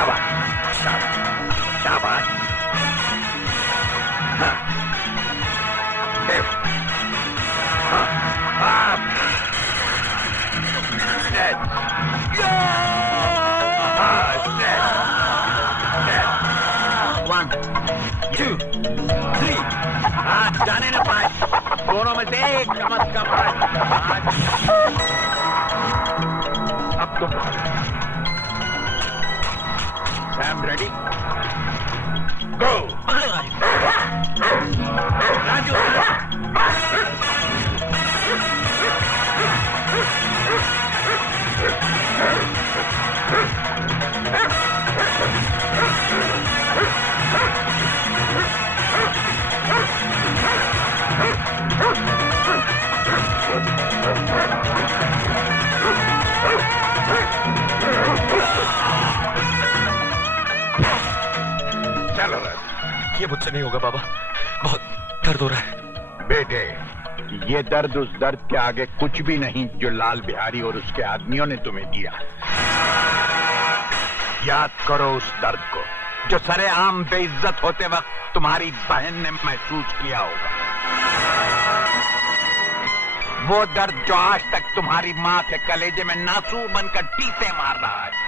शाबाश, शाबाश, शाबाश। हाँ, हाँ, हाँ, dead. हाँ, dead, dead. 1, 2, 3. हाँ, जाने ना पाए। दोनों में से एक कम से कम 5। अब तुम Sam ready? Go! Raju! चलो ये मुझसे नहीं होगा बाबा, बहुत दर्द हो रहा है। बेटे, ये दर्द उस दर्द के आगे कुछ भी नहीं जो लाल बिहारी और उसके आदमियों ने तुम्हें दिया। याद करो उस दर्द को जो सरेआम बेइज्जत होते वक्त तुम्हारी बहन ने महसूस किया होगा। वो दर्द जो आज तक तुम्हारी मां के कलेजे में नासूर बनकर टीसे मार रहा है।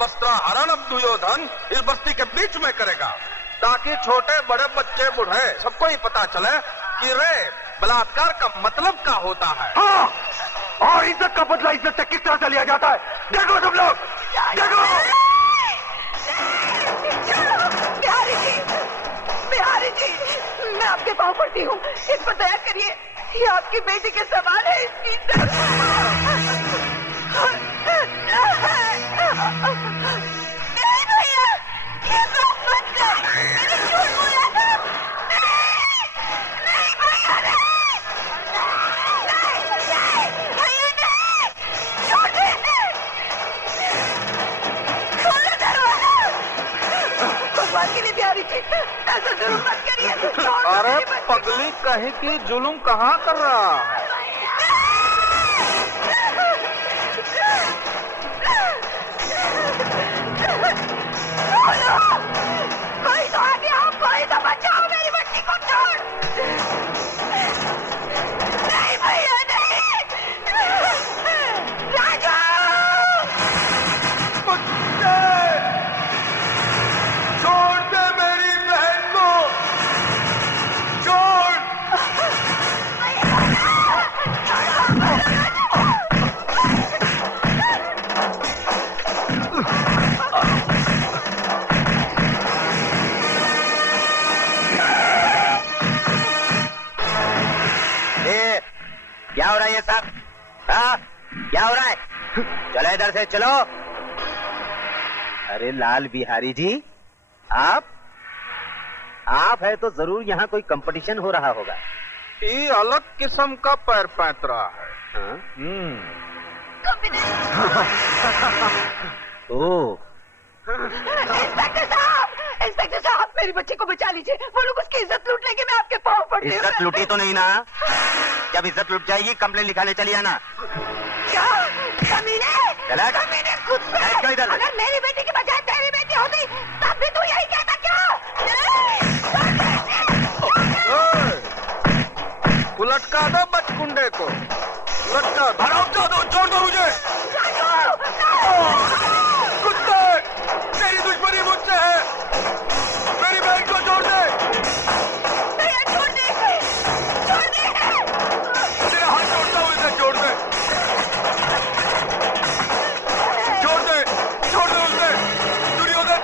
वस्त्राहरण अब दुर्योधन इस बस्ती के बीच में करेगा, ताकि छोटे बड़े बच्चे बूढ़े सबको ही पता चले कि रे बलात्कार का मतलब क्या होता है। हाँ, और इज्जत का बदला इज्जत से किस तरह से लिया जाता है, देखो तुम लोग, देखो। बिहारी जी, मैं आपके पाँव पड़ती हूँ, इस पर दया करिए, ये आपकी बेटी के सवाल है, इसकी नहीं भैया, ये बात मत कर, मैंने झूठ बोला था, नहीं भैया, नहीं भैया, नहीं, छोड़ दे, खोलो दरवाजा, भगवान के लिए बिहारी जी, ऐसा जरूर मत करिए। अरे पगली कहीं की जुलूम कहाँ कर रहा है। कोई तो आ गया, कोई तो बचाओ मेरी बच्ची को, छोड़। नहीं भैया, नहीं, राजू, छोड़ दे मेरी बहन को, छोड़। क्या हो रहा है ये सब? हाँ, क्या हो रहा है? चलो इधर से चलो। अरे लाल बिहारी जी, आप है तो जरूर यहाँ कोई कंपटीशन हो रहा होगा। ये अलग किस्म का पैर पैतरा है। हाँ? ओ इंस्पेक्टर साहब, मेरी बच्ची को बचा लीजिए, वो लोग उसकी इज्जत लूट लेंगे, मैं आपके पाँव पड़ती हूँ। इज्जत लूटी तो नहीं ना? जब इज्जत लूट जाएगी कंप्लेन लिखाने चली आना। क्या कमीने? कमीने कुत्ते! अगर मेरी बेटी की बजाय तेरी बेटी होती तब भी तू यही कहता क्या? लटका दो बचकुंडे को, लटका दो, छोड़ दो मुझे। कुत्ते, तेरी दुश्मनी मुझसे है, मेरी बहन को छोड़ दे। छोड़ दे, तेरा हाथ छोड़ता हूँ, इसे छोड़ दे, छोड़ दे उसे, दुर्योधन।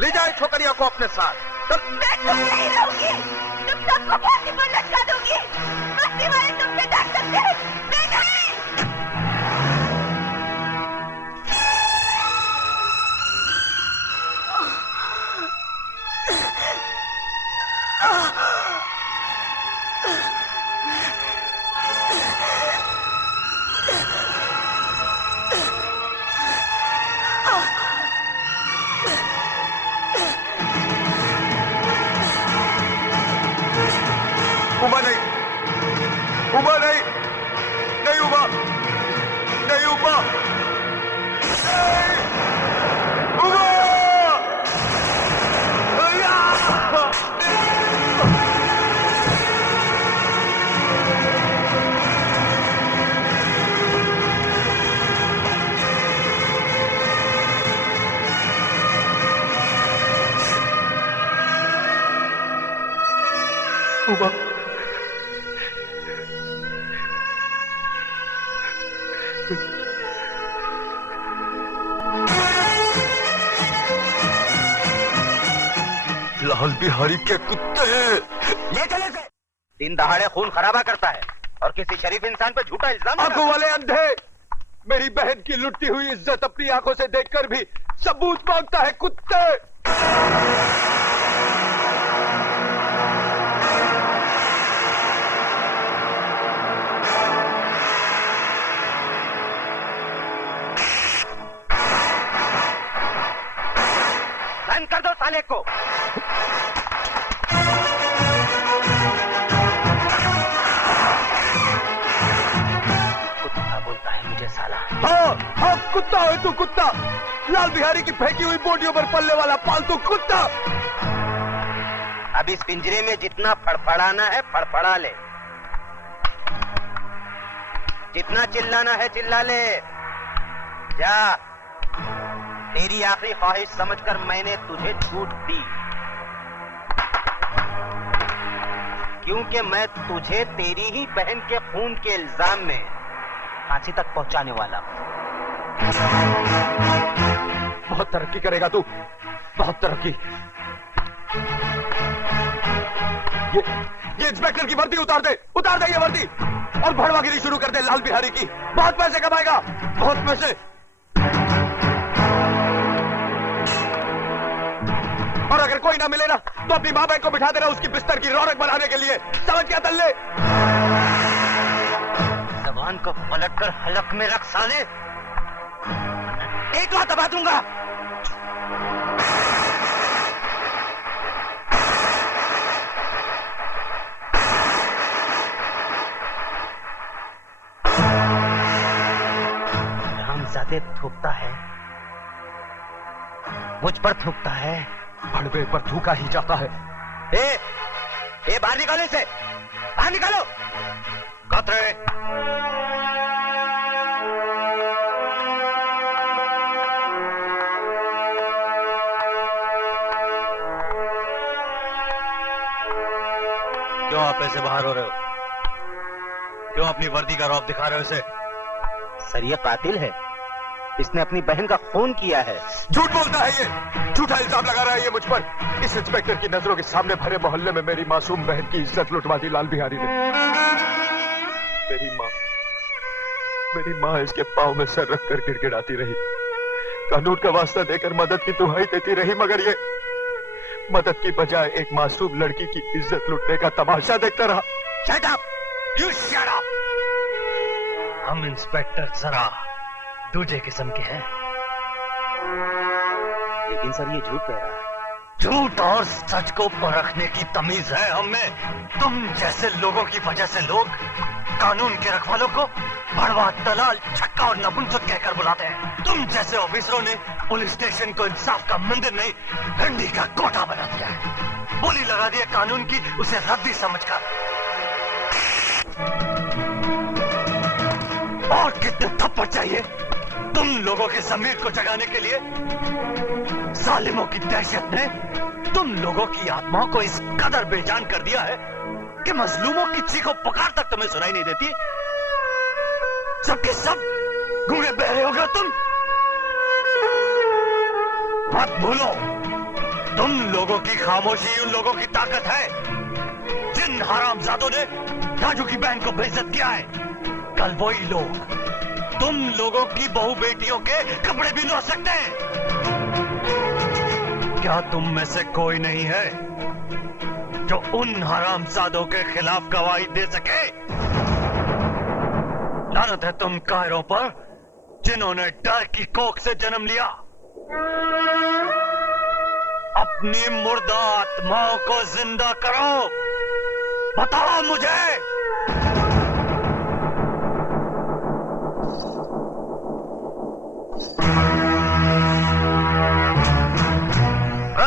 ले जाए छोकरिया को अपने साथ। मैं तुम नहीं रहूंगी, तुम सबको फांसी पर लटका दूंगी, बस्ती वाले तुमसे डर सकते हैं, मैं नहीं। उबा नहीं, उबा नहीं, नहीं उबा, नहीं उबा, उबा! उबा, लाल बिहारी के कुत्ते, ले चले से। दिन दहाड़े खून खराबा करता है और किसी शरीफ इंसान पे झूठा इल्जाम। आंखों वाले अंधे, मेरी बहन की लुटी हुई इज्जत अपनी आंखों से देखकर भी सबूत मांगता है कुत्ते। बंद कर दो साले को। कुत्ता बोलता है मुझे साला। हाँ कुत्ता है तू, कुत्ता। लाल बिहारी की फेंकी हुई बोटियों पर पलने वाला पालतू कुत्ता। अब इस पिंजरे में जितना फड़फड़ाना है फड़फड़ा ले, जितना चिल्लाना है चिल्ला ले। जा, तेरी आखिरी ख्वाहिश समझकर मैंने तुझे छूट दी, क्योंकि मैं तुझे तेरी ही बहन के खून के इल्जाम में फांसी तक पहुंचाने वाला हूं। बहुत तरक्की करेगा तू, बहुत तरक्की। ये इंस्पेक्टर की वर्दी उतार दे ये वर्दी, और भड़वागिरी शुरू कर दे लाल बिहारी की। बहुत पैसे कमाएगा, बहुत पैसे। और अगर कोई ना मिले ना तो अपनी माँ बहन को बिठा देना उसकी बिस्तर की रौनक बनाने के लिए। समझ क्या तल्ले? जबान को पलट कर हलक में रख साले, एक बात दबा दूंगा। रामजादे थूकता है, मुझ पर थूकता है, भड़वे पर थूका ही जाता है। ए बाहर निकालो इसे, बाहर निकालो। कतरे क्यों आप ऐसे बाहर हो रहे हो? क्यों अपनी वर्दी का रौब दिखा रहे हो इसे? सर ये कातिल है, इसने अपनी बहन का खून किया है। झूठ बोलता है ये, झूठा इल्जाम लगा रहा है ये मुझ पर। इस इंस्पेक्टर की नजरों के सामने भरे मोहल्ले में मेरी मासूम बहन की इज्जत लुटवा दी लाल बिहारी ने। मेरी माँ इसके पांव में सर रखकर गिड़गिड़ाती रही, कानून का वास्ता देकर मदद की दुहाई देती रही, मगर ये मदद की बजाय एक मासूम लड़की की इज्जत लुटने का तमाशा देखता रहा। Shut up! You shut up! हम इंस्पेक्टर जरा दूजे किस्म के हैं। लेकिन सर ये झूठ कह रहा है। झूठ और सच को परखने की तमीज है हम में। तुम जैसे लोगों की वजह से लोग कानून के रखवालों को भड़वा, दलाल, छक्का और नपुंसक कहकर बुलाते हैं। तुम जैसे ऑफिसरों ने पुलिस स्टेशन को इंसाफ का मंदिर नहीं, भिंडी का कोटा बना दिया है। बोली लगा दी है कानून की, उसे रद्दी समझकर। और कितने थप्पड़ चाहिए तुम लोगों के जमीर को जगाने के लिए? जालिमों की दहशत ने तुम लोगों की आत्माओं को इस कदर बेजान कर दिया है कि मजलूमों की चीखों पुकार तक तुम्हें सुनाई नहीं देती। सबके सब गूंगे बहरे हो गए तुम। मत भूलो, तुम लोगों की खामोशी उन लोगों की ताकत है जिन हरामजादों ने राजू की बहन को बेइज्जत किया है। कल वही लोग तुम लोगों की बहू बेटियों के कपड़े भी धो सकते हैं। क्या तुम में से कोई नहीं है जो उन हरामजादों के खिलाफ गवाही दे सके? लानत है तुम कायरों पर जिन्होंने डर की कोख से जन्म लिया। अपनी मुर्दा आत्माओं को जिंदा करो, बताओ मुझे।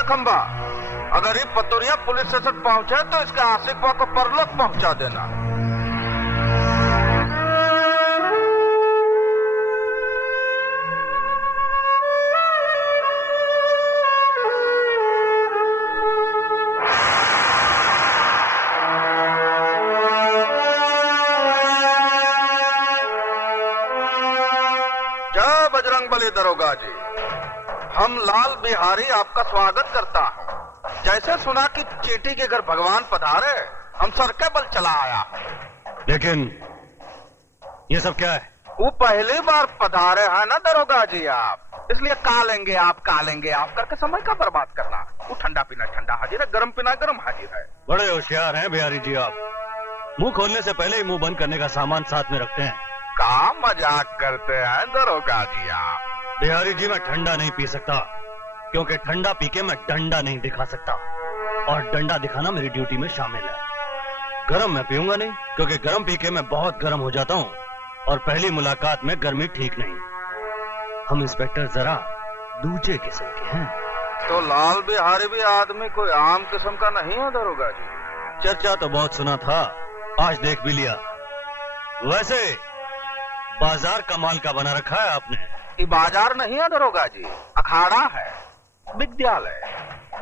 खंबा, अगर ये पतोरिया पुलिस स्टेशन पहुंचे तो इसके आशिकवा को परलोक पहुंचा देना। जय बजरंगबली दरोगा जी, हम लाल बिहारी आपका स्वागत करता हूँ। जैसे सुना कि चींटी के घर भगवान पधारे, हम सर के बल चला आया। लेकिन ये सब क्या है? वो पहली बार पधारे हैं ना दरोगा जी आप, इसलिए का लेंगे आप करके समय का बर्बाद करना। वो ठंडा पीना ठंडा हाजिर है, गर्म पीना गर्म हाजिर है। बड़े होशियार हैं बिहारी जी आप। मुंह खोलने से पहले ही मुंह बंद करने का सामान साथ में रखते हैं। का मजाक करते हैं दरोगा जी आप। बिहारी जी मैं ठंडा नहीं पी सकता, क्योंकि ठंडा पी के मैं डंडा नहीं दिखा सकता, और डंडा दिखाना मेरी ड्यूटी में शामिल है। गरम मैं पीऊंगा नहीं, क्योंकि गरम पी के मैं बहुत गरम हो जाता हूँ, और पहली मुलाकात में गर्मी ठीक नहीं। हम इंस्पेक्टर जरा दूसरे किस्म के हैं। तो लाल बिहारी भी आदमी कोई आम किस्म का नहीं है दरोगा जी। चर्चा तो बहुत सुना था, आज देख भी लिया। वैसे बाजार कमाल का बना रखा है आपने। ये बाजार नहीं है दरोगा जी, अखाड़ा है, विद्यालय।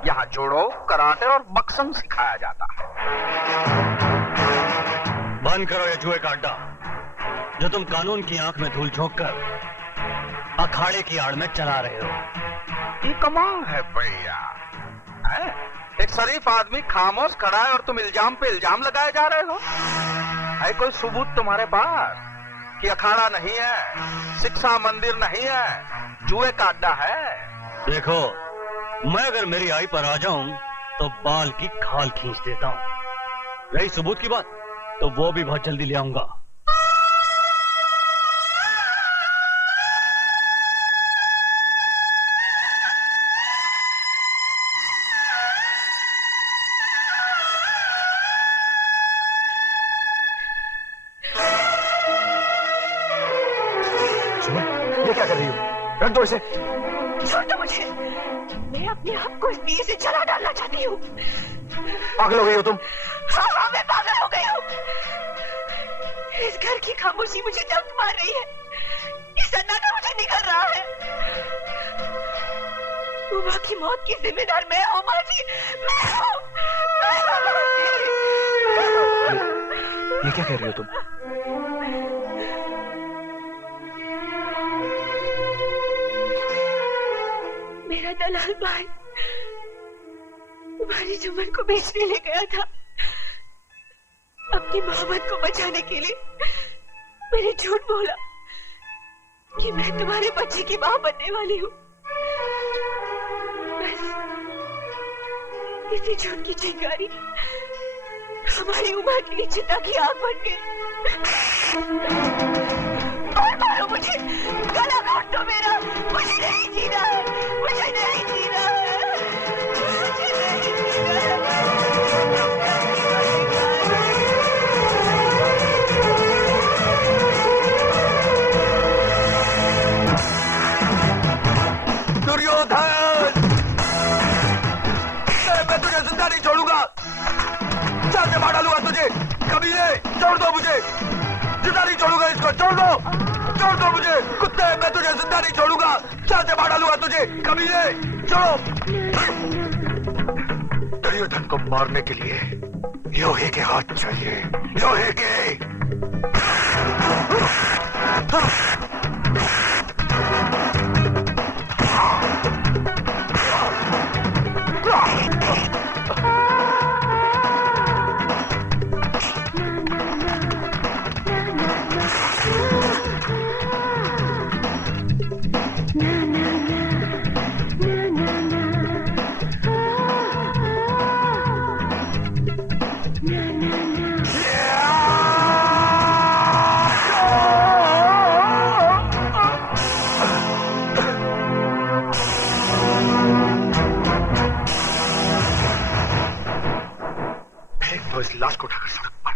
यहाँ जोड़ो, कराटे और बक्सम सिखाया जाता है। बंद करो ये जुए का अड्डा, जो तुम कानून की आंख में धूल झोंक कर अखाड़े की आड़ में चला रहे हो। ये कमाल है भैया, एक शरीफ आदमी खामोश खड़ा है और तुम इल्जाम पे इल्जाम लगाए जा रहे हो। है कोई सबूत तुम्हारे पास कि अखाड़ा नहीं है, शिक्षा मंदिर नहीं है, जुए का अड्डा है? देखो, मैं अगर मेरी आई पर आ जाऊं तो बाल की खाल खींच देता हूं। रही सबूत की बात, तो वो भी बहुत जल्दी ले आऊंगा। ये क्या कर रही हो? रख दो इसे। छोड़ दो मुझे, मैं अपने आप को इस दिए से जला डालना चाहती हूँ। पागल हो गई हो तुम? हाँ, मैं पागल हो गई हूँ। इस घर की खामोशी मुझे दर्द मार रही है, ये सन्नाटा मुझे निकल रहा है। उमा की मौत की जिम्मेदार मैं हूँ माँ जी, मैं हूँ। ये क्या कह रही हो तुम? मेरा दलाल भाई तुम्हारी जुम्मन को बेचने ले गया था। अपनी मोहब्बत को बचाने के लिए मैंने झूठ बोला कि मैं तुम्हारे बच्चे की मां बनने वाली हूँ। बस इसी झूठ की चिंगारी हमारी उम्र के लिए चिता की आग बन गई। और मारो मुझे, गला काट दो मेरा, मुझे नहीं जीना है, मुझे नहीं जीना है, मुझे नहीं जीना है। दुर्योधन, मैं तुझे जिंदा नहीं छोड़ूंगा। जान से मार डालूंगा तुझे। कबीले, छोड़ दो मुझे, जिंदा नहीं छोड़ूंगा इसको। छोड़ दो मुझे कुत्ते, मैं तुझे जिंदा नहीं छोड़ूंगा। जान से मार डालूंगा तुझे। कबीले, छोड़ो। दुर्योधन को मारने के लिए लोहे के हाथ चाहिए, लोहे के। तो इस लाश को उठाकर सड़क पर।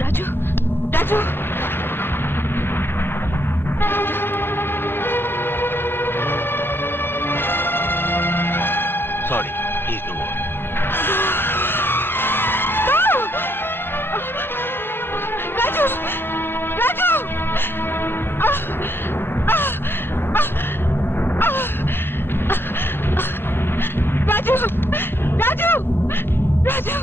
Raju, Raju, sorry, please no more. Raju, Raju, Raju, Raju, Raju.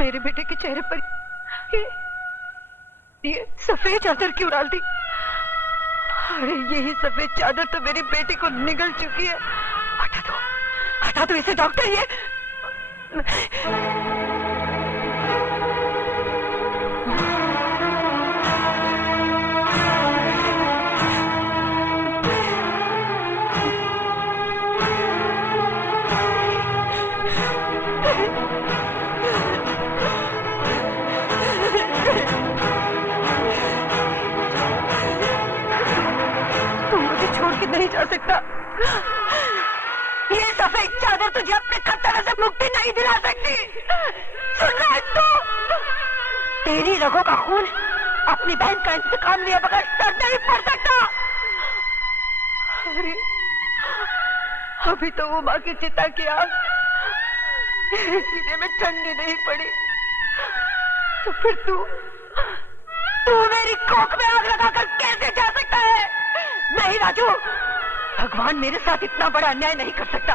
मेरे बेटे के चेहरे पर ये सफेद चादर क्यों डाल दी? अरे यही सफेद चादर तो मेरी बेटी को निगल चुकी है। हटा दो इसे डॉक्टर। ये नहीं जा सकता। ये सफेद चादर तुझे अपने खतरे से मुक्ति नहीं दिला सकती। सुन रहा है तू? तेरी रगों का खून अपनी बहन का इंतकाम लिए बगैर सर नहीं पड़ सकता। अरे अभी तो वो माँ की चिता की आग सीने में ठंडी नहीं पड़ी, तो फिर तू मेरी कोख में आग लगाकर कैसे जा सकता है? नहीं राजू, भगवान मेरे साथ इतना बड़ा अन्याय नहीं कर सकता।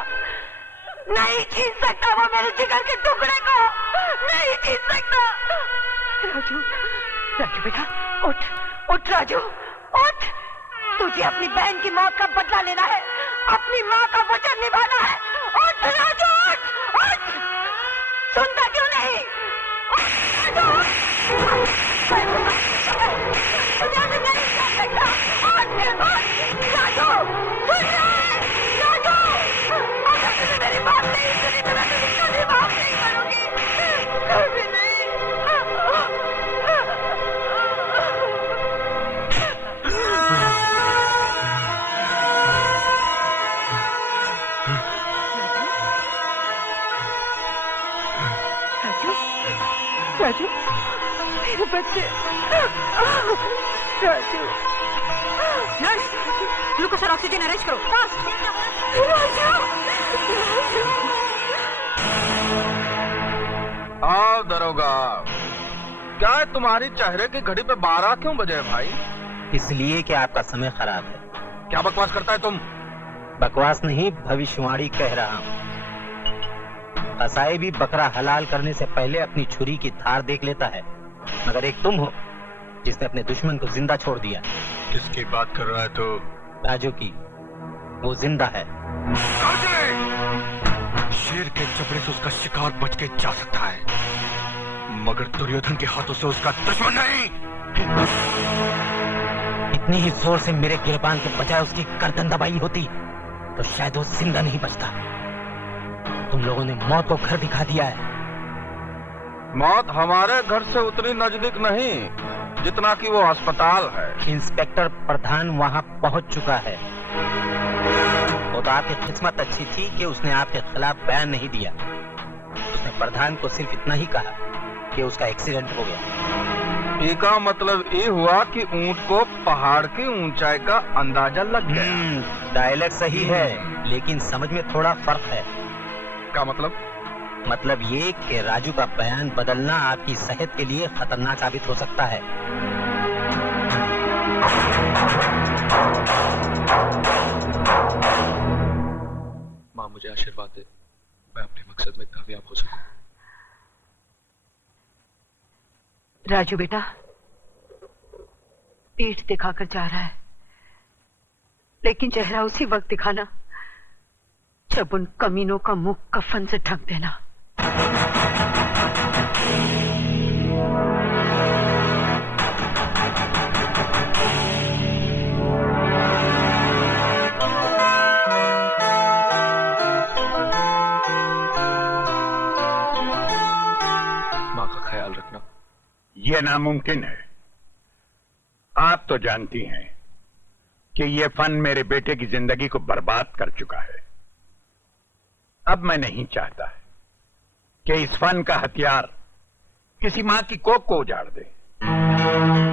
नहीं छीन सकता वो मेरे जिगर के टुकड़े को, नहीं छीन सकता। राजू बेटा उठ राजू उठ। तुझे अपनी बहन की मौत का बदला लेना है, अपनी माँ का वचन निभाना है। उठ राजू उठ। सुनता क्यों नहीं? मेरी बात नहीं सुनी तो मैं तुझे कभी माफ नहीं करूंगी, कभी नहीं। राजू मेरे बच्चे। राजू नर्स, ग्लूकोज और ऑक्सीजन अरेंज करो। आओ दरोगा, क्या है तुम्हारी चेहरे की घड़ी पे 12 क्यों बजे भाई? इसलिए कि आपका समय खराब है। क्या बकवास करता है तुम? बकवास नहीं, भविष्यवाणी कह रहा हूँ। कसाई भी बकरा हलाल करने से पहले अपनी छुरी की धार देख लेता है, मगर एक तुम हो जिसने अपने दुश्मन को जिंदा छोड़ दिया। किसकी बात कर रहा है तो? राजू की। वो जिंदा है। शेर के चपड़े से उसका शिकार बच के जा सकता है, मगर दुर्योधन के हाथों से उसका दुश्मन नहीं। इतनी ही जोर से मेरे गिरबान के बजाय उसकी गर्दन दबाई होती तो शायद वो जिंदा नहीं बचता। तुम लोगों ने मौत को घर दिखा दिया है। मौत हमारे घर से उतनी नजदीक नहीं जितना कि वो अस्पताल है। इंस्पेक्टर प्रधान वहां पहुंच चुका है। वो तो आपकी किस्मत अच्छी थी कि उसने आपके खिलाफ बयान नहीं दिया। उसने प्रधान को सिर्फ इतना ही कहा कि उसका एक्सीडेंट हो गया। इसका मतलब ये हुआ कि ऊंट को पहाड़ की ऊंचाई का अंदाजा लग गया। डायलॉग सही है, लेकिन समझ में थोड़ा फर्क है। क्या मतलब? मतलब ये कि राजू का बयान बदलना आपकी सेहत के लिए खतरनाक साबित हो सकता है। माँ मुझे आशीर्वाद दे, मैं अपने मकसद में कामयाब हो सकूं। राजू बेटा, पीठ दिखाकर जा रहा है, लेकिन चेहरा उसी वक्त दिखाना जब उन कमीनों का मुंह कफन से ढक देना। माँ का ख्याल रखना। यह नामुमकिन है। आप तो जानती हैं कि यह फन मेरे बेटे की जिंदगी को बर्बाद कर चुका है। अब मैं नहीं चाहता कि इस फन का हथियार किसी मां की कोख को उजाड़ दे।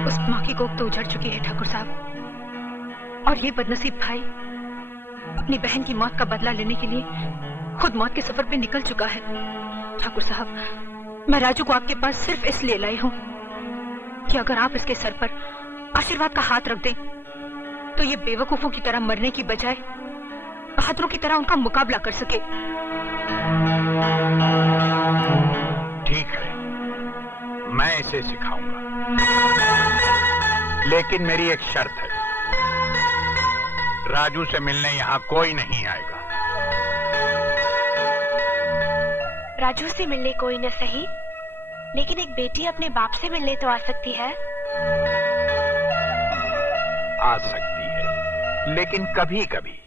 उस मां की कोख तो उजड़ चुकी है ठाकुर साहब, और ये बदनसीब भाई अपनी बहन की मौत का बदला लेने के लिए खुद मौत के सफर पे निकल चुका है। ठाकुर साहब, मैं राजू को आपके पास सिर्फ इसलिए लाई हूँ कि अगर आप इसके सर पर आशीर्वाद का हाथ रख दें तो ये बेवकूफों की तरह मरने की बजाय बहादुरों की तरह उनका मुकाबला कर सके। ठीक है, उसे सिखाऊंगा, लेकिन मेरी एक शर्त है, राजू से मिलने यहां कोई नहीं आएगा। राजू से मिलने कोई न सही, लेकिन एक बेटी अपने बाप से मिलने तो आ सकती है। आ सकती है, लेकिन कभी कभी